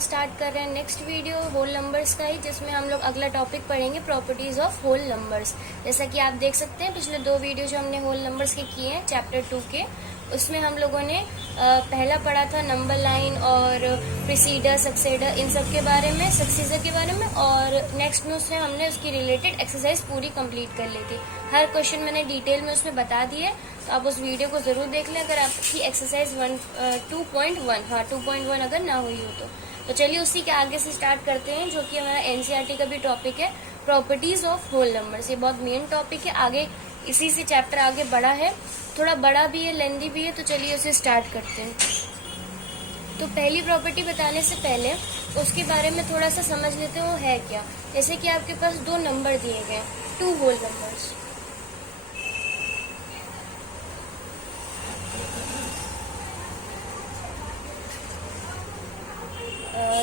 Start कर रहे हैं नेक्स्ट वीडियो होल नंबर्स का ही, जिसमें हम लोग अगला टॉपिक पढ़ेंगे प्रॉपर्टीज ऑफ होल नंबर्स। जैसा कि आप देख सकते हैं पिछले 2 वीडियो जो हमने होल नंबर्स के किए हैं चैप्टर 2 के, उसमें हम लोगों ने पहला पढ़ा था नंबर लाइन और प्रीसीडर, सक्सेडर, इन सब के बारे में, सक्सेसर के बारे में, और नेक्स्ट में उससे हमने उसकी रिलेटेड एक्सरसाइज पूरी कंप्लीट कर ली थी। हर क्वेश्चन मैंने डिटेल में उसमें बता दिए, तो आप उस वीडियो को जरूर देख लें अगर आपकी एक्सरसाइज 2.1 अगर ना हुई हो तो चलिए उसी के आगे से स्टार्ट करते हैं, जो कि हमारा एनसीईआरटी का भी टॉपिक है, प्रॉपर्टीज ऑफ होल नंबर्स। ये बहुत मेन टॉपिक है, आगे इसी से चैप्टर आगे बड़ा है, थोड़ा बड़ा भी है, लेंदी भी है, तो चलिए उसे स्टार्ट करते हैं। तो पहली प्रॉपर्टी बताने से पहले उसके बारे में थोड़ा सा समझ लेते हैं वो है क्या। जैसे कि आपके पास 2 नंबर दिए गए, 2 होल नंबर्स।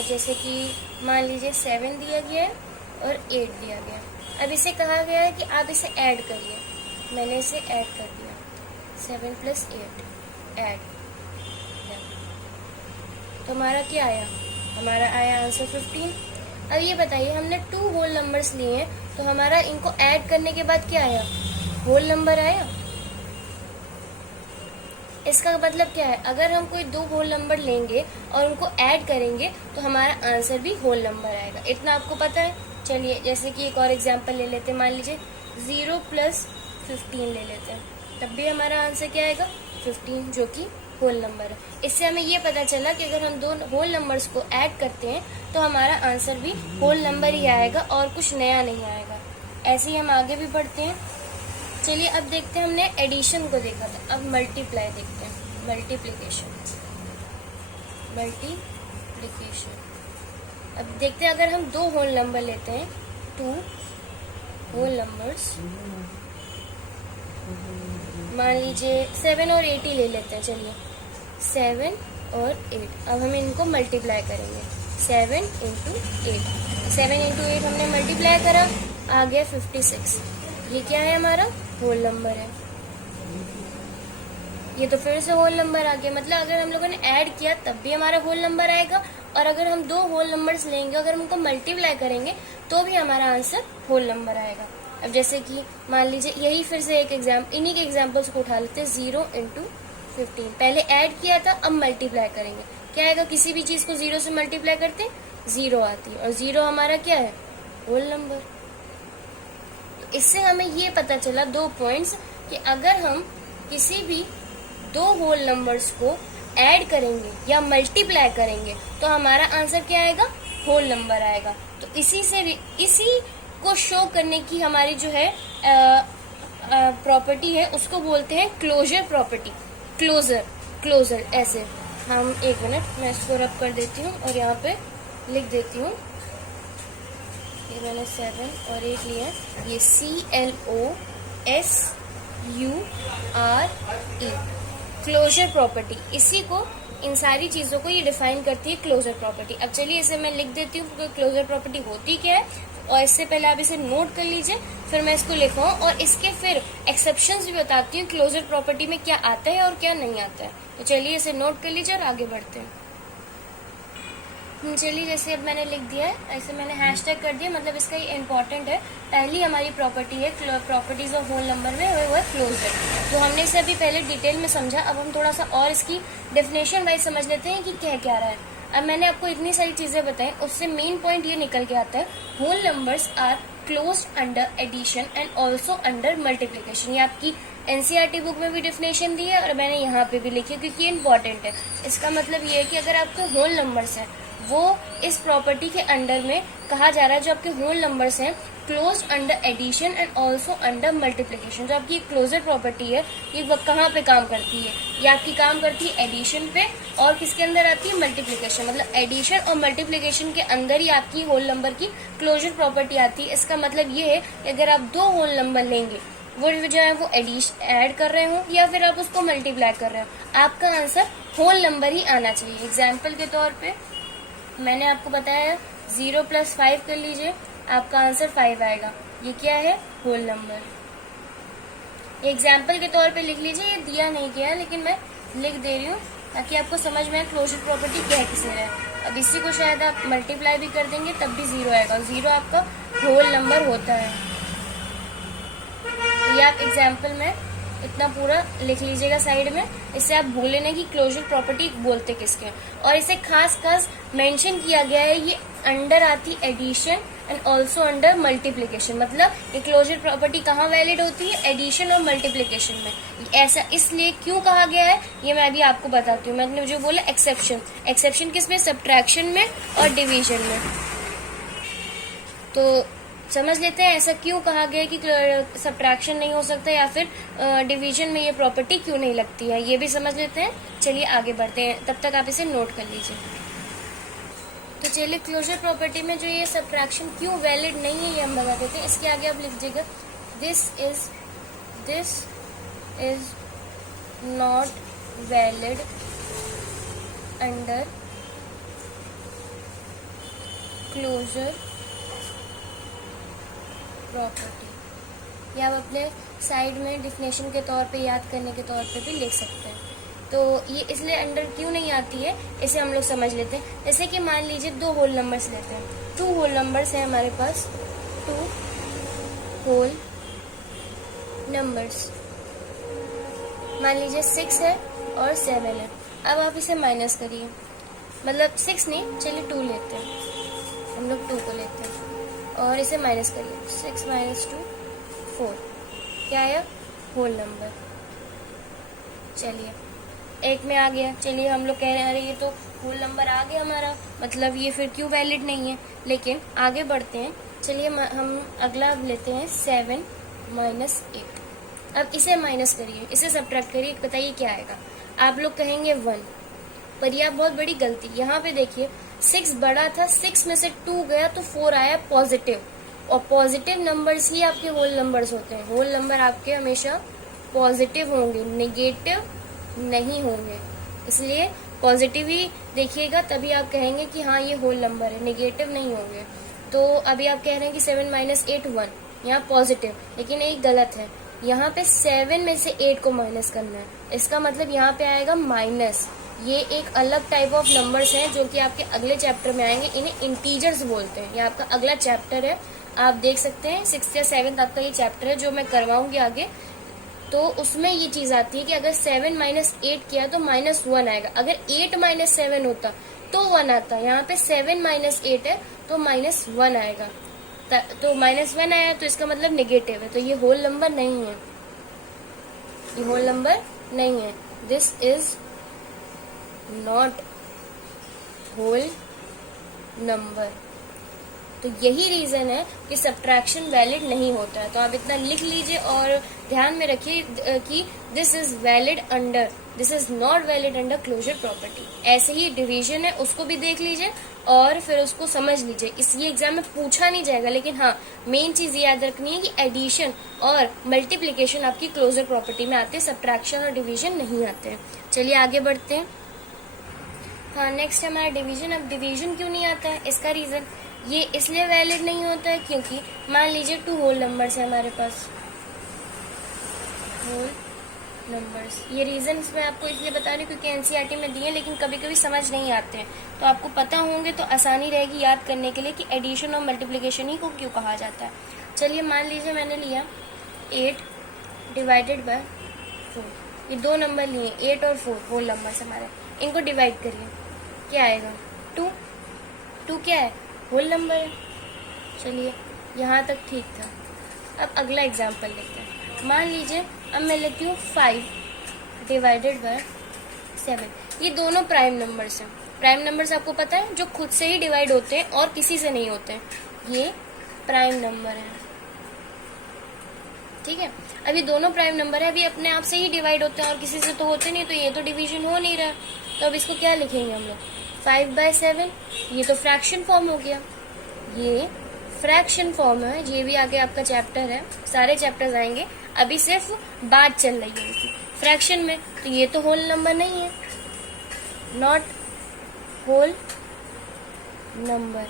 जैसे कि मान लीजिए 7 दिया गया है और 8 दिया गया है। अब इसे कहा गया है कि आप इसे ऐड करिए, मैंने इसे ऐड कर दिया, 7 + 8 ऐड, तो हमारा क्या आया, हमारा आया आंसर 15। अब ये बताइए हमने 2 होल नंबर्स लिए हैं, तो हमारा इनको ऐड करने के बाद क्या आया, होल नंबर आया। इसका मतलब क्या है, अगर हम कोई 2 होल नंबर लेंगे और उनको ऐड करेंगे तो हमारा आंसर भी होल नंबर आएगा, इतना आपको पता है। चलिए जैसे कि एक और एग्जांपल ले लेते हैं, मान लीजिए 0 + 15 ले लेते हैं, तब भी हमारा आंसर क्या आएगा, 15, जो कि होल नंबर है। इससे हमें ये पता चला कि अगर हम 2 होल नंबर्स को ऐड करते हैं तो हमारा आंसर भी होल नंबर ही आएगा और कुछ नया नहीं आएगा। ऐसे ही हम आगे भी बढ़ते हैं। चलिए अब देखते हैं, हमने एडिशन को देखा था, अब मल्टीप्लाई देखते हैं, मल्टीप्लिकेशन। अब देखते हैं अगर हम 2 होल नंबर लेते हैं, 2 होल नंबर्स, मान लीजिए 7 और 8 ही ले लेते हैं। चलिए 7 और 8, अब हम इनको मल्टीप्लाई करेंगे, 7 × 8, 7 × 8 हमने मल्टीप्लाई करा, आ गया 56। ये क्या है, हमारा होल नंबर है। ये तो फिर से होल नंबर आ गया, मतलब अगर हम लोगों ने ऐड किया तब भी हमारा होल नंबर आएगा, और अगर हम 2 होल नंबर्स लेंगे अगर हम उनको मल्टीप्लाई करेंगे तो भी हमारा आंसर होल नंबर आएगा। अब जैसे कि मान लीजिए यही फिर से एक इन्हीं के एग्जाम्पल्स को उठा लेते हैं, 0 × 15, पहले ऐड किया था, अब मल्टीप्लाई करेंगे, क्या आएगा, किसी भी चीज को 0 से मल्टीप्लाई करते 0 आती है, और 0 हमारा क्या है, होल नंबर। तो इससे हमें ये पता चला 2 पॉइंट्स कि अगर हम किसी भी 2 होल नंबर्स को ऐड करेंगे या मल्टीप्लाई करेंगे तो हमारा आंसर क्या आएगा, होल नंबर आएगा। तो इसी को शो करने की हमारी जो है प्रॉपर्टी है, उसको बोलते हैं क्लोजर प्रॉपर्टी। क्लोजर ऐसे हम, 1 मिनट मैं इसको रब कर देती हूँ और यहाँ पे लिख देती हूँ। ये मैंने 7 और 8 लिया है, ये CLOSURE, क्लोजर प्रॉपर्टी, इसी को, इन सारी चीजों को ये डिफाइन करती है क्लोजर प्रॉपर्टी। अब चलिए इसे मैं लिख देती हूँ क्योंकि क्लोजर प्रॉपर्टी होती क्या है, और इससे पहले आप इसे नोट कर लीजिए, फिर मैं इसको लिखूँ और इसके फिर एक्सेप्शंस भी बताती हूँ क्लोजर प्रॉपर्टी में क्या आता है और क्या नहीं आता है। तो चलिए इसे नोट कर लीजिए और आगे बढ़ते हैं। चलिए जैसे अब मैंने लिख दिया है, ऐसे मैंने हैशटैग कर दिया, मतलब इसका ये इंपॉर्टेंट है। पहली हमारी प्रॉपर्टी है प्रॉपर्टीज ऑफ होल नंबर में, वो है क्लोजर। तो हमने इसे अभी पहले डिटेल में समझा, अब हम थोड़ा सा और इसकी डेफिनेशन वाइज समझ लेते हैं कि कह क्या रहा है। अब मैंने आपको इतनी सारी चीजें बताई, उससे मेन पॉइंट ये निकल के आता है, whole numbers are closed under addition and also under multiplication. ये आपकी एनसीईआरटी बुक में भी डेफिनेशन दी है और मैंने यहाँ पे भी लिखी है क्योंकि ये इंपॉर्टेंट है। इसका मतलब ये है कि अगर आपके होल नंबर्स हैं वो इस प्रॉपर्टी के अंडर में कहा जा रहा है, जो आपके होल नंबर्स हैं close under addition and also under multiplication. जो आपकी क्लोजर प्रॉपर्टी है ये कहाँ पे काम करती है, ये आपकी काम करती है एडिशन पे, और किसके अंदर आती है, मल्टीप्लिकेशन। मतलब एडिशन और मल्टीप्लिकेशन के अंदर ही आपकी होल नंबर की क्लोजर प्रॉपर्टी आती है। इसका मतलब ये है कि अगर आप 2 होल नंबर लेंगे, वो जो है वो ऐड कर रहे हो या फिर आप उसको मल्टीप्लाई कर रहे हो, आपका आंसर होल नंबर ही आना चाहिए। एग्जाम्पल के तौर पे मैंने आपको बताया 0 + 5 कर लीजिए, आपका आंसर 5 आएगा, ये क्या है, होल नंबर। एग्जाम्पल के तौर पे लिख लीजिए, ये दिया नहीं गया लेकिन मैं लिख दे रही हूँ ताकि आपको समझ में आए क्लोजर प्रॉपर्टी क्या किसने है। अब इसी को शायद आप मल्टीप्लाई भी कर देंगे तब भी 0 आएगा, 0 आपका होल नंबर होता है। तो ये आप एग्जाम्पल में इतना पूरा लिख लीजिएगा साइड में, इससे आप भूले नहीं कि क्लोजर प्रॉपर्टी बोलते किसके। और इसे खास खास मेंशन किया गया है, ये अंडर आती addition and also under multiplication. मतलब ये क्लोजर प्रॉपर्टी कहाँ वैलिड होती है, एडिशन और मल्टीप्लीकेशन में। ऐसा इसलिए क्यों कहा गया है ये मैं अभी आपको बताती हूँ। मैंने जो बोला एक्सेप्शन, एक्सेप्शन किसमें, सब्ट्रैक्शन में और डिवीजन में। तो समझ लेते हैं ऐसा क्यों कहा गया कि सब्ट्रैक्शन नहीं हो सकता या फिर डिवीजन में ये प्रॉपर्टी क्यों नहीं लगती है, ये भी समझ लेते हैं। चलिए आगे बढ़ते हैं, तब तक आप इसे नोट कर लीजिए। तो चलिए क्लोजर प्रॉपर्टी में जो ये सब्ट्रैक्शन क्यों वैलिड नहीं है ये हम बता देते हैं। इसके आगे आप लिख दीजिएगा this is not valid under closure property, या आप अपने साइड में डिफिनेशन के तौर पे याद करने के तौर पे भी लिख सकते हैं। तो ये इसलिए अंडर क्यों नहीं आती है इसे हम लोग समझ लेते हैं। जैसे कि मान लीजिए 2 होल नंबर्स लेते हैं, 2 होल नंबर्स हैं हमारे पास, 2 होल नंबर्स, मान लीजिए 6 है और 7 है। अब आप इसे माइनस करिए, मतलब 6 नहीं, चलिए 2 लेते हैं, हम लोग 2 को लेते हैं और इसे माइनस करिए, 6 - 2 4, क्या आया, होल नंबर। चलिए एक में आ गया, चलिए हम लोग कह रहे हैं अरे ये तो होल नंबर आ गया हमारा, मतलब ये फिर क्यों वैलिड नहीं है। लेकिन आगे बढ़ते हैं, चलिए हम अगला लेते हैं 7 - 8। अब इसे माइनस करिए, इसे सब्ट्रैक्ट करिए, बताइए क्या आएगा। आप लोग कहेंगे 1, पर यह बहुत बड़ी गलती। यहाँ पे देखिए 6 बड़ा था, 6 में से 2 गया तो 4 आया पॉजिटिव, और पॉजिटिव नंबर्स ही आपके होल नंबर्स होते हैं। होल नंबर आपके हमेशा पॉजिटिव होंगे, नेगेटिव नहीं होंगे, इसलिए पॉजिटिव ही देखिएगा तभी आप कहेंगे कि हाँ ये होल नंबर है, नेगेटिव नहीं होंगे। तो अभी आप कह रहे हैं कि 7 - 8 1, यहाँ पॉजिटिव, लेकिन ये गलत है। यहाँ पे 7 में से 8 को माइनस करना है, इसका मतलब यहाँ पे आएगा माइनस। ये एक अलग टाइप ऑफ नंबर्स हैं जो कि आपके अगले चैप्टर में आएंगे, इन्हें इंटीजर्स बोलते हैं। ये आपका अगला चैप्टर है, आप देख सकते हैं 6th या 7th आपका ये चैप्टर है जो मैं करवाऊंगी आगे। तो उसमें ये चीज आती है कि अगर 7 - 8 किया तो -1 आएगा, अगर 8 - 7 होता तो 1 आता। यहाँ पे 7 - 8 है तो -1 आएगा, तो -1 आया तो इसका मतलब नेगेटिव है, तो ये होल नंबर नहीं है, ये होल नंबर नहीं है। This is not whole number. तो यही रीजन है कि सब्ट्रैक्शन वैलिड नहीं होता है। तो आप इतना लिख लीजिए और ध्यान में रखिए कि this is valid under, this is not valid under closure property. ऐसे ही डिवीजन है उसको भी देख लीजिए और फिर उसको समझ लीजिए। ये एग्जाम में पूछा नहीं जाएगा, लेकिन हाँ मेन चीज ये याद रखनी है कि एडिशन और मल्टीप्लीकेशन आपकी क्लोजर प्रॉपर्टी में आते हैं, सब्ट्रैक्शन और डिवीजन नहीं आते हैं। चलिए आगे बढ़ते हैं। हाँ नेक्स्ट है हमारा डिवीजन। अब डिवीजन क्यों नहीं आता है, इसका रीजन ये इसलिए वैलिड नहीं होता है क्योंकि मान लीजिए 2 होल नंबर्स है हमारे पास, होल नंबर्स। ये रीजन मैं आपको इसलिए बता रही हूँ क्योंकि एनसीईआरटी में दिए, लेकिन कभी कभी समझ नहीं आते हैं, तो आपको पता होंगे तो आसानी रहेगी याद करने के लिए कि एडिशन और मल्टीप्लिकेशन ही को क्यों कहा जाता है। चलिए मान लीजिए मैंने लिया 8 / 4, ये 2 नंबर लिए 8 और 4 होल नंबर्स हमारे, इनको डिवाइड करिए, क्या आएगा 2। 2 क्या है, होल नंबर है। चलिए यहाँ तक ठीक था। अब अगला एग्जाम्पल लेते हैं। मान लीजिए अब मैं लेती हूँ 5 / 7, ये दोनों प्राइम नंबर्स हैं। प्राइम नंबर्स आपको पता है जो खुद से ही डिवाइड होते हैं और किसी से नहीं होते हैं, ये प्राइम नंबर है, ठीक है। अभी दोनों प्राइम नंबर है, अभी अपने आप से ही डिवाइड होते हैं और किसी से तो होते नहीं, तो ये तो डिवीजन हो नहीं रहा। तो अब इसको क्या लिखेंगे हम लोग, 5/7, ये तो फ्रैक्शन फॉर्म हो गया, ये फ्रैक्शन फॉर्म है। ये भी आगे आपका चैप्टर है, सारे चैप्टर्स आएंगे, अभी सिर्फ बात चल रही है इसकी फ्रैक्शन में। तो ये तो होल नंबर नहीं है, नॉट होल नंबर।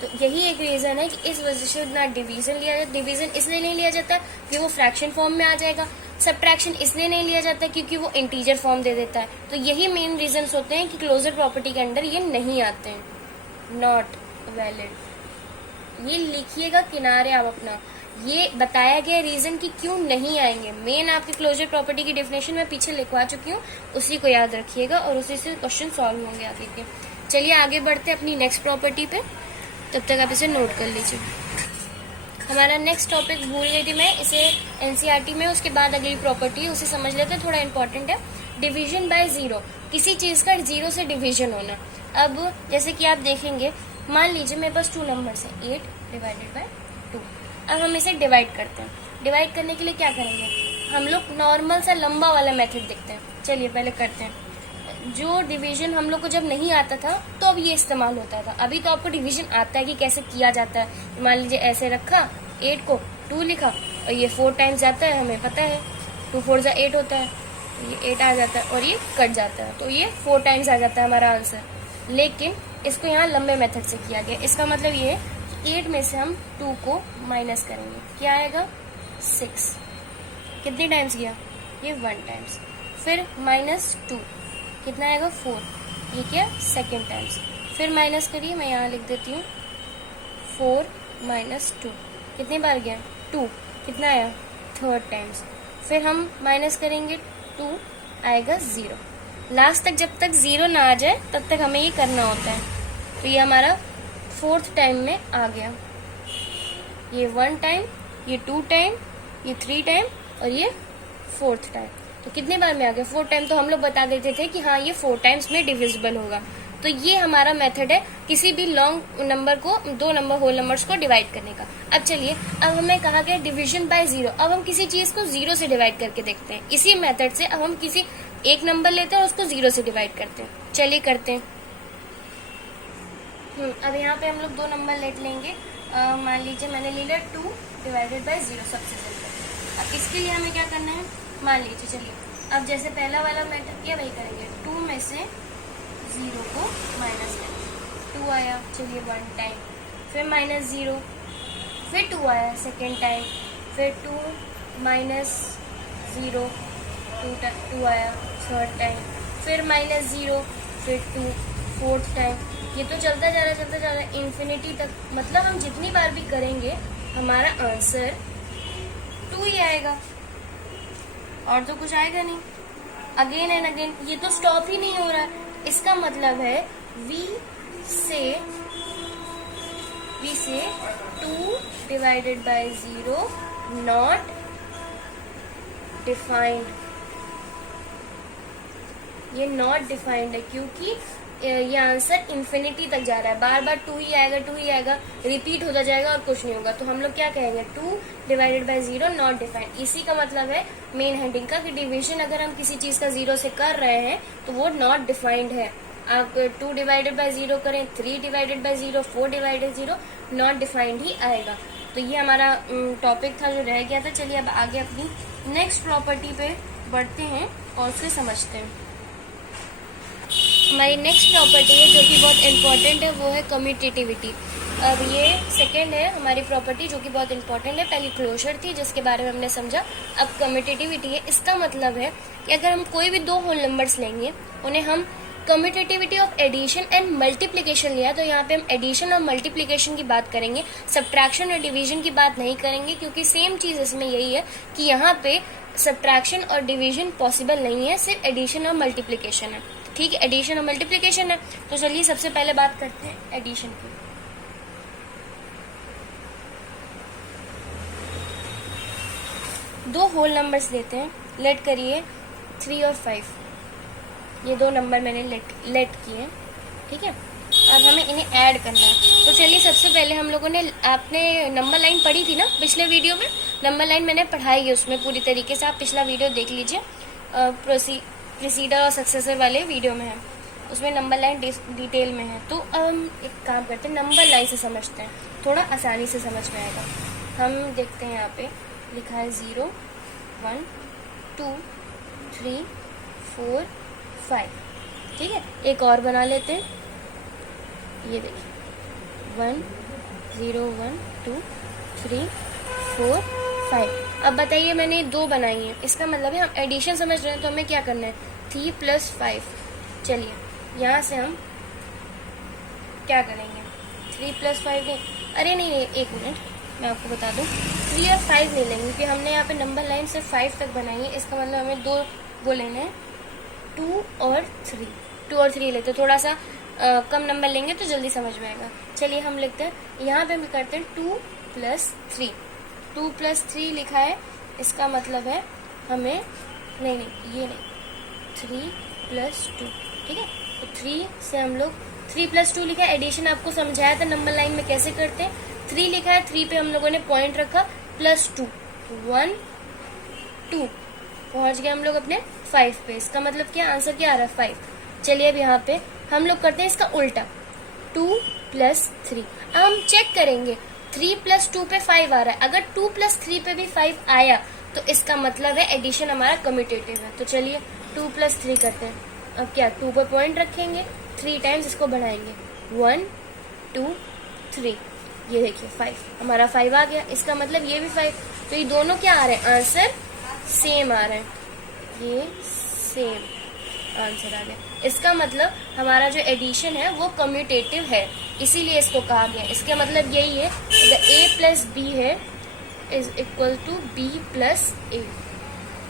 तो यही एक रीजन है कि इस वजह से ना डिवीजन लिया जाता। डिवीजन इसलिए नहीं लिया जाता कि वो फ्रैक्शन फॉर्म में आ जाएगा, सब्ट्रैक्शन इसलिए नहीं लिया जाता क्योंकि वो इंटीजर फॉर्म दे देता है। तो यही मेन रीजंस होते हैं कि क्लोजर प्रॉपर्टी के अंडर ये नहीं आते हैं, नॉट वैलिड। ये लिखिएगा किनारे आप अपना, ये बताया गया रीजन कि क्यों नहीं आएंगे। मेन आपके क्लोजर प्रॉपर्टी की डेफिनेशन मैं पीछे लिखवा चुकी हूँ, उसी को याद रखिएगा और उसी से क्वेश्चन सॉल्व होंगे आगे के। चलिए आगे बढ़ते हैं अपनी नेक्स्ट प्रॉपर्टी पे, तब तक आप इसे नोट कर लीजिए। हमारा नेक्स्ट टॉपिक भूल गई थी मैं, इसे एनसीईआरटी में उसके बाद अगली प्रॉपर्टी है उसे समझ लेते हैं, थोड़ा इंपॉर्टेंट है। डिवीजन बाय जीरो, किसी चीज का जीरो से डिवीजन होना। अब जैसे कि आप देखेंगे, मान लीजिए मेरे पास 2 नंबर्स है, 8 डिवाइडेड बाय 2। अब हम इसे डिवाइड करते हैं। डिवाइड करने के लिए क्या करेंगे, हम लोग नॉर्मल सा लंबा वाला मेथड देखते हैं। चलिए पहले करते हैं। जो डिवीजन हम लोग को जब नहीं आता था तो अब ये इस्तेमाल होता था। अभी तो आपको डिवीजन आता है कि कैसे किया जाता है। मान लीजिए ऐसे रखा, 8 को 2 लिखा और ये 4 टाइम्स जाता है, हमें पता है 2 4 जा 8 होता है, ये 8 आ जाता है और ये कट जाता है, तो ये 4 टाइम्स आ जाता है हमारा आंसर। लेकिन इसको यहाँ लंबे मेथड से किया गया। इसका मतलब ये है 8 में से हम 2 को माइनस करेंगे, क्या आएगा 6। कितने टाइम्स गया, ये 1 टाइम्स। फिर -2 कितना आएगा 4, ये क्या सेकेंड टाइम्स। फिर माइनस करिए, मैं यहाँ लिख देती हूँ 4 - 2 कितनी बार गया 2, कितना आया 3rd टाइम्स। फिर हम माइनस करेंगे 2, आएगा 0। लास्ट तक जब तक 0 ना आ जाए तब तक हमें ये करना होता है। तो ये हमारा 4th टाइम में आ गया, ये 1 टाइम, ये 2 टाइम, ये 3 टाइम और ये 4th टाइम। तो कितने बार में आ गया 4 टाइम। तो हम लोग बता देते थे कि हाँ ये 4 टाइम्स में डिविजिबल होगा। तो ये हमारा मेथड है किसी भी लॉन्ग नंबर को, 2 नंबर होल नंबर्स को डिवाइड करने का। अब चलिए, अब हमें कहा गया डिवीजन बाय जीरो। अब हम किसी चीज को 0 से डिवाइड करके देखते हैं। इसी मेथड से अब हम किसी एक नंबर लेते हैं और उसको 0 से डिवाइड करते हैं। चलिए करते हैं। अब यहाँ पे हम लोग 2 नंबर लेट लेंगे। मान लीजिए मैंने ले लिया 2 डिवाइडेड बाय 0 सबसे सिंपल। अब इसके लिए हमें क्या करना है, मान लीजिए चलिए अब जैसे पहला वाला मेथड किया वही करेंगे। 2 में से 0 को माइनस करेंगे, 2 आया, चलिए 1 टाइम। फिर -0, फिर 2 आया सेकेंड टाइम। फिर 2 - 0, 2 आया 3rd टाइम। फिर -0, फिर 2 4th टाइम। ये तो चलता जा रहा है इन्फिनिटी तक। मतलब हम जितनी बार भी करेंगे हमारा आंसर 2 ही आएगा और तो कुछ आएगा नहीं। अगेन एंड अगेन, ये तो स्टॉप ही नहीं हो रहा है। इसका मतलब है V से 2 डिवाइडेड बाय 0 नॉट डिफाइंड। ये नॉट डिफाइंड है क्योंकि ये आंसर इन्फिनिटी तक जा रहा है। बार बार 2 ही आएगा, रिपीट होता जाएगा और कुछ नहीं होगा। तो हम लोग क्या कहेंगे, 2 डिवाइडेड बाय 0 नॉट डिफाइंड। इसी का मतलब है मेन हेडिंग का कि डिवीजन अगर हम किसी चीज का 0 से कर रहे हैं तो वो नॉट डिफाइंड है। आप 2 डिवाइडेड बाय 0 करें, 3 divided by 0, 4 divided 0, not defined ही आएगा। तो ये हमारा टॉपिक था जो रह गया था। चलिए अब आगे अपनी नेक्स्ट प्रॉपर्टी पे बढ़ते हैं और उसे समझते हैं। हमारी नेक्स्ट प्रॉपर्टी है जो कि बहुत इंपॉर्टेंट है, वो है कम्यूटेटिविटी। अब ये सेकंड है हमारी प्रॉपर्टी जो कि बहुत इंपॉर्टेंट है। पहली क्लोजर थी जिसके बारे में हमने समझा, अब कम्यूटेटिविटी है। इसका मतलब है कि अगर हम कोई भी 2 होल नंबर्स लेंगे, उन्हें हम commutativity of addition and multiplication लिया, तो यहाँ पे हम एडिशन और मल्टीप्लिकेशन की बात करेंगे, सब्ट्रैक्शन और डिवीजन की बात नहीं करेंगे, क्योंकि सेम चीज इसमें यही है कि यहाँ पे सब्ट्रैक्शन और डिवीजन पॉसिबल नहीं है, सिर्फ एडिशन और मल्टीप्लिकेशन है। ठीक है, एडिशन और मल्टीप्लिकेशन है। तो चलिए सबसे पहले बात करते हैं एडिशन की। दो होल नंबर्स लेते हैं, लेट करिए 3 और 5। ये 2 नंबर मैंने लेट किए, ठीक है। अब हमें इन्हें ऐड करना है। तो चलिए सबसे पहले हम लोगों ने, आपने नंबर लाइन पढ़ी थी ना पिछले वीडियो में, नंबर लाइन मैंने पढ़ाई है उसमें पूरी तरीके से, आप पिछला वीडियो देख लीजिए, प्रोसीडर और सक्सेसर वाले वीडियो में है, उसमें नंबर लाइन डिटेल में है। तो अब हम एक काम करते हैं, नंबर लाइन से समझते हैं, थोड़ा आसानी से समझ में आएगा। हम देखते हैं यहाँ पे लिखा है 0 1 2 3 4 5, ठीक है। एक और बना लेते हैं, ये देखिए 1 0 1 2 3 4 5। अब बताइए मैंने 2 बनाई है, इसका मतलब है हम एडिशन समझ रहे हैं, तो हमें क्या करना है 3 + 5। चलिए यहाँ से हम क्या करेंगे 3 + 5 नहीं, अरे नहीं एक मिनट मैं आपको बता दूं, 3 और 5 नहीं लेंगे क्योंकि हमने यहाँ पे नंबर लाइन से 5 तक बनाई है। इसका मतलब हमें 2 वो लेने हैं 2 और 3। 2 और 3 लेते हैं, थोड़ा सा कम नंबर लेंगे तो जल्दी समझ में आएगा। चलिए हम लिखते हैं, यहाँ पे हम करते हैं 2 + 3। 2 + 3 लिखा है, इसका मतलब है हमें नहीं ये नहीं 3 + 2, ठीक है। तो 3 से हम लोग 3 + 2 लिखा है, एडिशन आपको समझाया था नंबर लाइन में कैसे करते हैं। 3 लिखा है, 3 पे हम लोगों ने पॉइंट रखा, +2 1 2 पहुंच गए हम लोग अपने 5 पे। इसका मतलब क्या आंसर क्या आ रहा है 5। चलिए अब यहाँ पे हम लोग करते हैं इसका उल्टा 2 + 3। अब हम चेक करेंगे 3 + 2 पे 5 आ रहा है, अगर 2 + 3 पे भी 5 आया तो इसका मतलब है एडिशन हमारा कम्यूटेटिव है। तो चलिए 2 + 3 करते हैं। अब क्या 2 पर पॉइंट रखेंगे, 3 टाइम्स इसको बढ़ाएंगे 1 2 3, ये देखिए 5 हमारा 5 आ गया। इसका मतलब ये भी 5, तो ये दोनों क्या आ रहे हैं आंसर सेम आ रहे हैं, ये सेम आंसर आ गया। इसका मतलब हमारा जो एडिशन है वो कम्यूटेटिव है, इसीलिए इसको कहा गया। इसका मतलब यही है अगर a + b है is equal to b + a।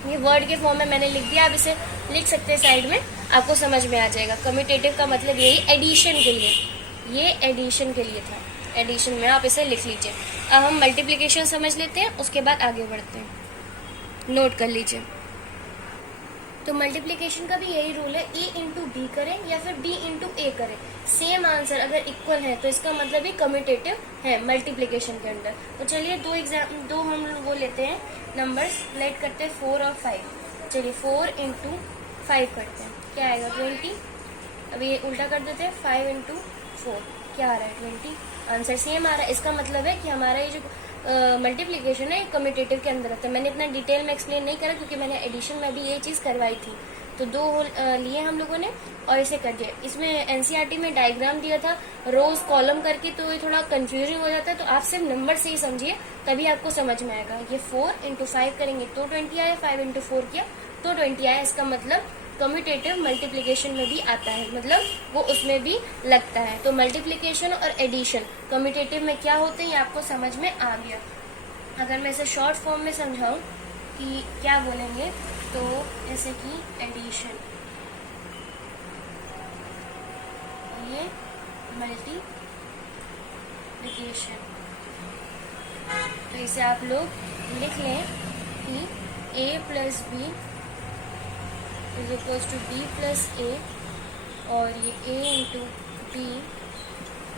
ये वर्ड के फॉर्म में मैंने लिख दिया, आप इसे लिख सकते हैं साइड में, आपको समझ में आ जाएगा। कम्यूटेटिव का मतलब यही एडिशन के लिए, ये एडिशन के लिए था, एडिशन में आप इसे लिख लीजिए। अब हम मल्टीप्लिकेशन समझ लेते हैं, उसके बाद आगे बढ़ते हैं, नोट कर लीजिए। तो मल्टीप्लिकेशन का भी यही रूल है, a × b करें या फिर b × a करें, सेम आंसर अगर इक्वल है तो इसका मतलब ही कम्यूटेटिव है मल्टीप्लिकेशन के अंदर। तो चलिए दो हम वो लेते हैं नंबर्स, लेट करते हैं 4 और 5। चलिए 4 × 5 करते हैं, क्या आएगा 20। अब ये उल्टा कर देते हैं 5 × 4, क्या आ रहा है 20। आंसर सेम आ रहा है, इसका मतलब है कि हमारा ये जो मल्टीप्लिकेशन है कम्यूटेटिव के अंदर आता है। मैंने इतना डिटेल में एक्सप्लेन नहीं करा क्योंकि मैंने एडिशन में भी ये चीज़ करवाई थी। तो 2 लिए हम लोगों ने और इसे कर दिया। इसमें एनसीईआरटी में डायग्राम दिया था रोज कॉलम करके, तो ये थोड़ा कंफ्यूजिंग हो जाता है, तो आप सिर्फ नंबर से ही समझिए तभी आपको समझ में आएगा। ये 4 × 5 करेंगे तो 20 आया, 5 × 4 किया तो 20 आया। इसका मतलब कम्यूटेटिव मल्टीप्लिकेशन में भी आता है, मतलब वो उसमें भी लगता है। तो मल्टीप्लिकेशन और एडिशन कम्यूटेटिव में क्या होते हैं ये आपको समझ में आ गया। अगर मैं इसे शॉर्ट फॉर्म में समझाऊं कि क्या बोलेंगे, तो जैसे कि एडिशन, ये मल्टीप्लिकेशन, तो इसे आप लोग लिख लें कि a + b is equals to b + a, और ये a × b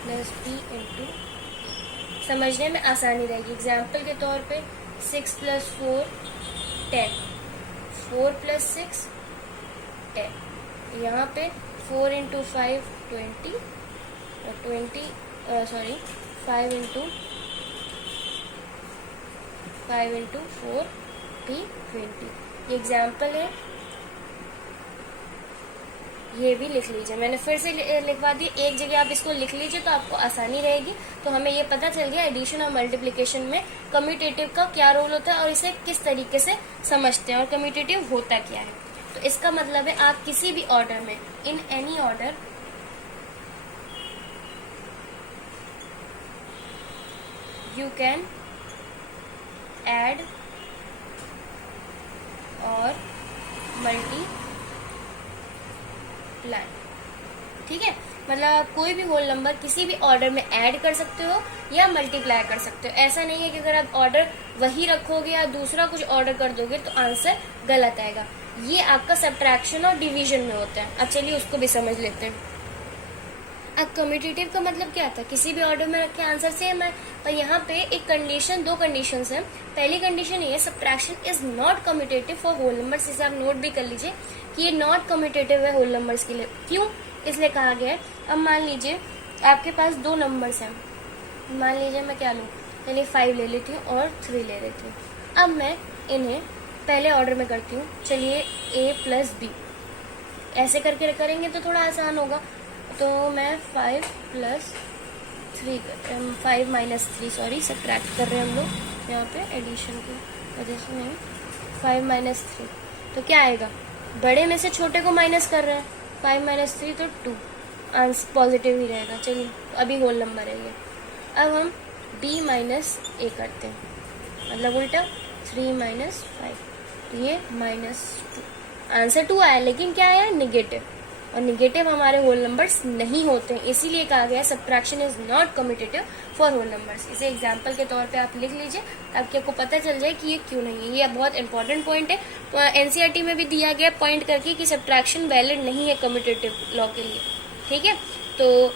+ b × a। समझने में आसानी रहेगी। एग्जाम्पल के तौर पे 6 + 4 10, 4 + 6 10। यहाँ पे 4 × 5 20 और 5 × 4 भी 20। ये एग्जाम्पल है, ये भी लिख लीजिए। मैंने फिर से लिखवा दी, एक जगह आप इसको लिख लीजिए तो आपको आसानी रहेगी। तो हमें ये पता चल गया एडिशन और मल्टीप्लिकेशन में कम्यूटेटिव का क्या रोल होता है और इसे किस तरीके से समझते हैं और कम्यूटेटिव होता क्या है। तो इसका मतलब है आप किसी भी ऑर्डर में, in any order, you can add और मल्टीप्लाई, ठीक है। मतलब आप कोई भी होल नंबर किसी भी ऑर्डर में ऐड कर सकते हो या मल्टीप्लाई कर सकते हो। ऐसा नहीं है कि अगर आप ऑर्डर वही रखोगे या दूसरा कुछ ऑर्डर कर दोगे तो आंसर गलत आएगा। ये आपका सब्ट्रैक्शन और डिवीजन में होता है। अब चलिए उसको भी समझ लेते हैं। अब कम्यूटेटिव का मतलब क्या था, किसी भी ऑर्डर में रखे आंसर सेम है। पर यहाँ पे एक कंडीशन, 2 कंडीशंस हैं। पहली कंडीशन ये है subtraction is not commutative for whole numbers. इसे आप नोट भी कर लीजिए कि ये नॉट कम्यूटेटिव है होल नंबर्स के लिए। क्यों, इसलिए कहा गया है। अब मान लीजिए आपके पास 2 नंबर्स हैं, मान लीजिए मैं क्या लूँ, चलिए 5 ले लेती हूँ और 3 ले लेती हूँ। अब मैं इन्हें पहले ऑर्डर में करती हूँ। चलिए a + b, ऐसे करके करेंगे तो थोड़ा आसान होगा। तो मैं 5 - 3 सब्ट्रैक्ट कर रहे हैं हम लोग, यहाँ पे एडिशन की वजह से नहीं, 5 माइनस 3, तो क्या आएगा, बड़े में से छोटे को माइनस कर रहे हैं, 5 माइनस 3 तो 2, आंसर पॉजिटिव ही रहेगा। चलिए अभी होल नंबर है ये। अब हम b माइनस a करते हैं, मतलब उल्टा 3 माइनस 5, ये -2, आंसर 2 आया, लेकिन क्या आया, निगेटिव, और निगेटिव हमारे होल नंबर्स नहीं होते हैं, इसीलिए कहा गया subtraction is not commutative for whole numbers. इसे एग्जांपल के तौर पे आप लिख लीजिए ताकि आपको पता चल जाए कि ये क्यों नहीं है। ये बहुत इंपॉर्टेंट पॉइंट है, एनसीईआरटी में भी दिया गया पॉइंट करके कि सब्ट्रैक्शन वैलिड नहीं है कम्यूटेटिव लॉ के लिए, ठीक है, तो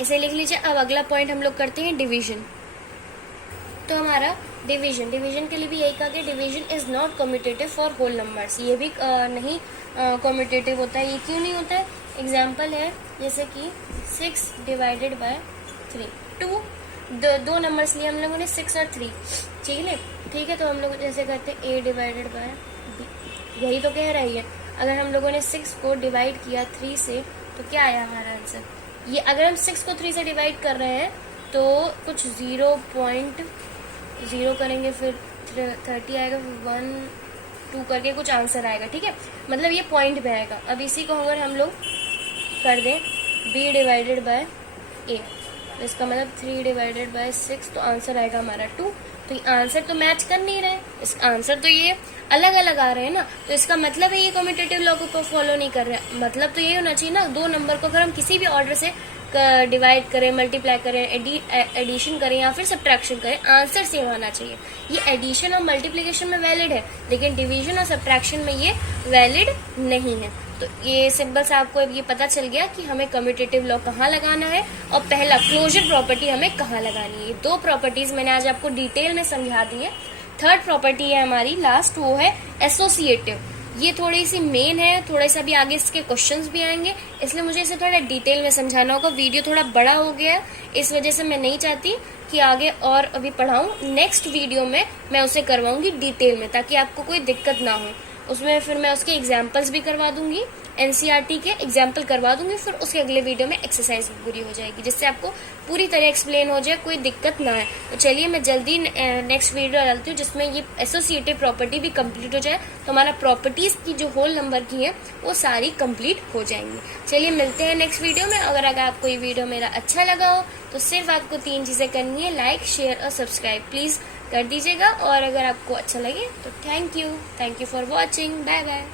इसे लिख लीजिए। अब अगला पॉइंट हम लोग करते हैं डिवीजन। तो हमारा डिवीजन के लिए भी यही कहा कि division is not commutative for whole numbers, ये भी नहीं कम्यूटेटिव होता है। ये क्यों नहीं होता है, एग्जाम्पल है जैसे कि 6 डिवाइडेड बाय 3, दो नंबर्स लिए हम लोगों ने 6 और 3, ठीक है, तो हम लोग जैसे करते हैं a डिवाइडेड बाय b, यही तो कह रही है। अगर हम लोगों ने 6 को डिवाइड किया 3 से तो क्या आया हमारा आंसर, ये अगर हम 6 को 3 से डिवाइड कर रहे हैं तो कुछ 0.0 करेंगे, फिर 30 आएगा, फिर 1 2 करके कुछ आंसर आएगा, ठीक है, मतलब ये पॉइंट पे आएगा। अब इसी को अगर हम लोग कर दें b डिवाइडेड बाय a, तो इसका मतलब 3 डिवाइडेड बाय 6, तो आंसर आएगा हमारा 2। तो ये आंसर तो मैच कर नहीं रहे, इस आंसर तो ये अलग अलग आ रहे हैं ना, तो इसका मतलब है ये कम्यूटेटिव लॉ को फॉलो नहीं कर रहे हैं। मतलब तो ये होना चाहिए ना, दो नंबर को अगर हम किसी भी ऑर्डर से डिवाइड करें, मल्टीप्लाई करें, एडिशन करें या फिर सब्ट्रैक्शन करें, आंसर सेम आना चाहिए। ये एडिशन और मल्टीप्लिकेशन में वैलिड है, लेकिन डिवीजन और सब्ट्रैक्शन में ये वैलिड नहीं है। तो ये सिंपल से आपको ये पता चल गया कि हमें कम्यूटेटिव लॉ कहाँ लगाना है और पहला क्लोजर प्रॉपर्टी हमें कहाँ लगानी है। ये दो प्रॉपर्टीज मैंने आज आपको डिटेल में समझा दी है। थर्ड प्रॉपर्टी है हमारी लास्ट, वो है एसोसिएटिव। ये थोड़ी सी मेन है, थोड़े सा भी आगे इसके क्वेश्चंस भी आएंगे, इसलिए मुझे इसे थोड़ा डिटेल में समझाना होगा। वीडियो थोड़ा बड़ा हो गया है, इस वजह से मैं नहीं चाहती कि आगे और अभी पढ़ाऊं। नेक्स्ट वीडियो में मैं उसे करवाऊंगी डिटेल में, ताकि आपको कोई दिक्कत ना हो। उसमें फिर मैं उसके एग्जाम्पल्स भी करवा दूंगी, एनसीईआरटी के एग्जाम्पल करवा दूंगी, फिर उसके अगले वीडियो में एक्सरसाइज भी पूरी हो जाएगी, जिससे आपको पूरी तरह एक्सप्लेन हो जाए, कोई दिक्कत ना है। तो चलिए मैं जल्दी नेक्स्ट वीडियो डालती हूँ जिसमें ये एसोसिएटिव प्रॉपर्टी भी कंप्लीट हो जाए, तो हमारा प्रॉपर्टीज की जो होल नंबर की है वो सारी कंप्लीट हो जाएंगी। चलिए मिलते हैं नेक्स्ट वीडियो में। अगर आपको ये वीडियो मेरा अच्छा लगा हो तो सिर्फ आपको 3 चीजें करनी है, लाइक, शेयर और सब्सक्राइब प्लीज कर दीजिएगा। और अगर आपको अच्छा लगे तो thank you for watching, bye bye.